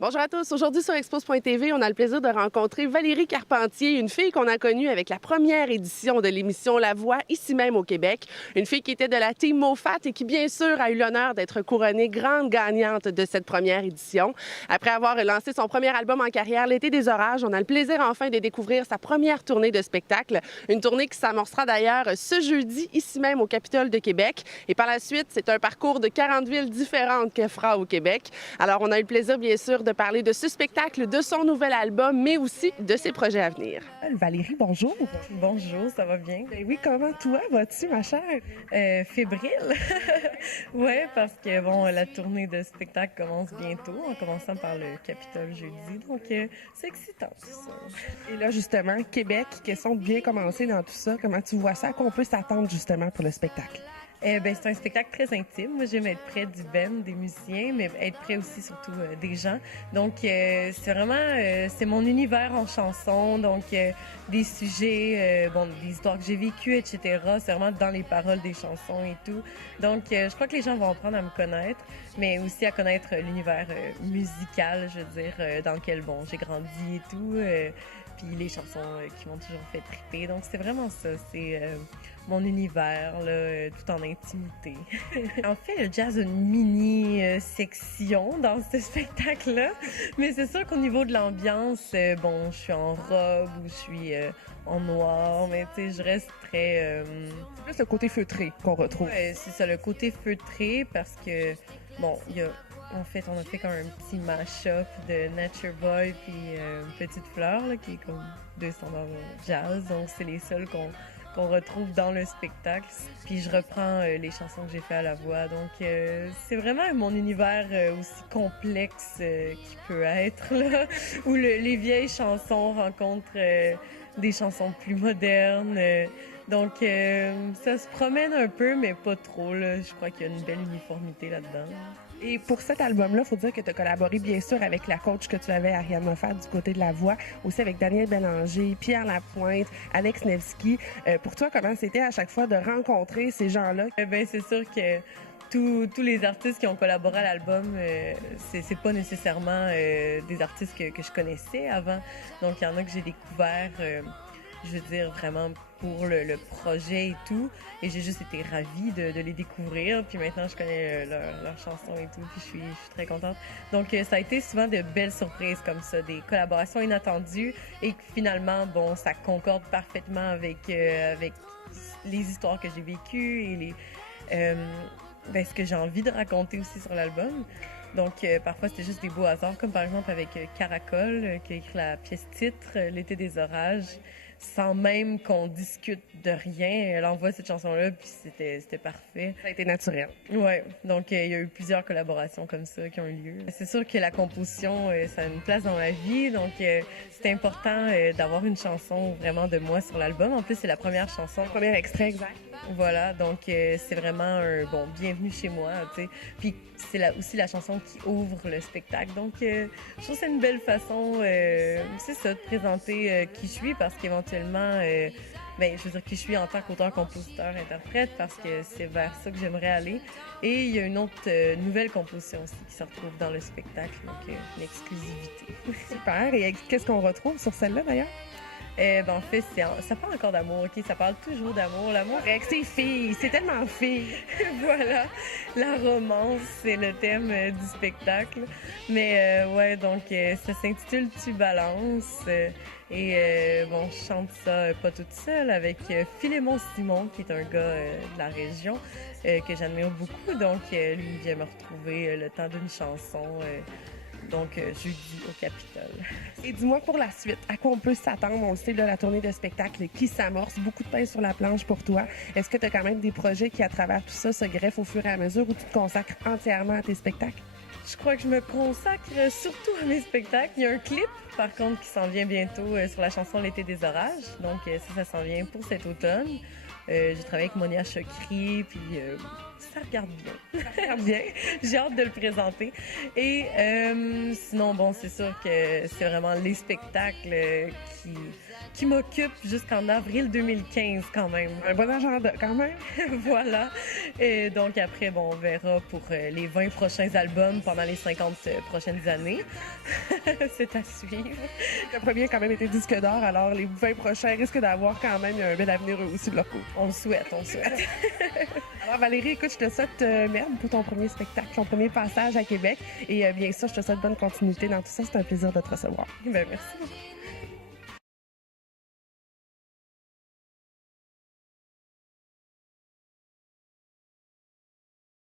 Bonjour à tous. Aujourd'hui sur Expose.tv, on a le plaisir de rencontrer Valérie Carpentier, une fille qu'on a connue avec la première édition de l'émission La Voix, ici même au Québec. Une fille qui était de la team Mofat et qui, bien sûr, a eu l'honneur d'être couronnée grande gagnante de cette première édition. Après avoir lancé son premier album en carrière, L'été des orages, on a le plaisir enfin de découvrir sa première tournée de spectacle. Une tournée qui s'amorcera d'ailleurs ce jeudi, ici même au Capitole de Québec. Et par la suite, c'est un parcours de 40 villes différentes qu'elle fera au Québec. Alors, on a eu le plaisir, bien sûr, de parler de ce spectacle, de son nouvel album, mais aussi de ses projets à venir. Valérie, bonjour. Bonjour, ça va bien? Ben oui, comment toi vas-tu, ma chère? Fébrile. Ouais, parce que bon, la tournée de spectacle commence bientôt, en commençant par le Capitole jeudi, donc c'est excitant tout ça. Et là, justement, Québec, question de bien commencer dans tout ça. Comment tu vois ça? Qu'on peut s'attendre justement pour le spectacle? C'est un spectacle très intime. Moi, j'aime être près du band, des musiciens, mais être près aussi surtout des gens. Donc, c'est vraiment, c'est mon univers en chanson, donc des sujets, des histoires que j'ai vécues, etc. C'est vraiment dans les paroles des chansons et tout. Donc, je crois que les gens vont apprendre à me connaître, mais aussi à connaître l'univers musical, je veux dire, dans lequel, j'ai grandi et tout. Puis les chansons qui m'ont toujours fait triper. Donc, c'est vraiment ça. C'est mon univers, là, tout en intimité. En fait, le jazz a une mini-section dans ce spectacle-là. Mais c'est sûr qu'au niveau de l'ambiance, je suis en robe ou je suis en noir. Mais tu sais, je reste très... C'est plus le côté feutré qu'on retrouve. Ouais, c'est ça, le côté feutré parce que, il y a... En fait, on a fait comme un petit mash-up de Nature Boy puis Petite Fleur, là, qui est comme deux standards jazz. Donc, c'est les seuls qu'on retrouve dans le spectacle. Puis je reprends les chansons que j'ai fait à la voix. Donc, c'est vraiment mon univers aussi complexe qu'il peut être, là, où les vieilles chansons rencontrent des chansons plus modernes. Donc, ça se promène un peu, mais pas trop, là. Je crois qu'il y a une belle uniformité là-dedans. Et pour cet album-là, il faut dire que tu as collaboré bien sûr avec la coach que tu avais, Ariane Moffat, du côté de la voix, aussi avec Daniel Bélanger, Pierre Lapointe, Alex Nevsky. Pour toi, comment c'était à chaque fois de rencontrer ces gens-là? C'est sûr que tous les artistes qui ont collaboré à l'album, c'est pas nécessairement des artistes que je connaissais avant. Donc, il y en a que j'ai découvert, je veux dire, vraiment pour le projet et tout. Et j'ai juste été ravie de les découvrir. Puis maintenant, je connais leurs chansons et tout. Puis je suis très contente. Donc, ça a été souvent de belles surprises comme ça, des collaborations inattendues et que finalement, ça concorde parfaitement avec les histoires que j'ai vécues et ce que j'ai envie de raconter aussi sur l'album. Donc, parfois, c'était juste des beaux hasards, comme par exemple avec Caracol, qui a écrit la pièce titre, L'été des orages, sans même qu'on discute de rien. Elle envoie cette chanson-là, puis c'était parfait. Ça a été naturel. Ouais, donc il y a eu plusieurs collaborations comme ça qui ont eu lieu. C'est sûr que la composition, ça a une place dans ma vie, donc c'est important d'avoir une chanson vraiment de moi sur l'album. En plus, c'est la première chanson. Le premier extrait, exact. Voilà, donc c'est vraiment un bienvenue chez moi, tu sais. Puis c'est aussi la chanson qui ouvre le spectacle. Donc je trouve que c'est une belle façon, c'est ça, de présenter qui je suis parce qu'éventuellement, je veux dire qui je suis en tant qu'auteur, compositeur, interprète parce que c'est vers ça que j'aimerais aller. Et il y a une autre nouvelle composition aussi qui se retrouve dans le spectacle, donc l'exclusivité. Super. Et qu'est-ce qu'on retrouve sur celle-là d'ailleurs? En fait, ça parle encore d'amour, OK? Ça parle toujours d'amour. L'amour, c'est fille, c'est tellement fille. Voilà, la romance, c'est le thème du spectacle. Mais donc ça s'intitule Tu balances. Je chante ça pas toute seule avec Philémon Simon, qui est un gars de la région que j'admire beaucoup. Donc, lui vient me retrouver le temps d'une chanson. Donc, jeudi au Capitole. Et dis-moi pour la suite, à quoi on peut s'attendre? On le sait, là, la tournée de spectacle qui s'amorce, beaucoup de pain sur la planche pour toi. Est-ce que tu as quand même des projets qui, à travers tout ça, se greffent au fur et à mesure ou tu te consacres entièrement à tes spectacles? Je crois que je me consacre surtout à mes spectacles. Il y a un clip, par contre, qui s'en vient bientôt sur la chanson L'été des orages. Donc, ça s'en vient pour cet automne. J'ai travaillé avec Monia Chokri, puis ça regarde bien. Ça regarde bien. J'ai hâte de le présenter. Et sinon, c'est sûr que c'est vraiment les spectacles qui qui m'occupe jusqu'en avril 2015 quand même. Un bon agenda quand même. Voilà. Et donc après, bon, on verra pour les 20 prochains albums pendant les 50 prochaines années. C'est à suivre. Le premier a quand même été disque d'or, alors les 20 prochains risquent d'avoir quand même un bel avenir eux aussi de leur côté. On le souhaite, on le souhaite. Alors Valérie, écoute, je te souhaite merde pour ton premier spectacle, ton premier passage à Québec. Et bien sûr, je te souhaite bonne continuité dans tout ça. C'est un plaisir de te recevoir. Ben, merci beaucoup.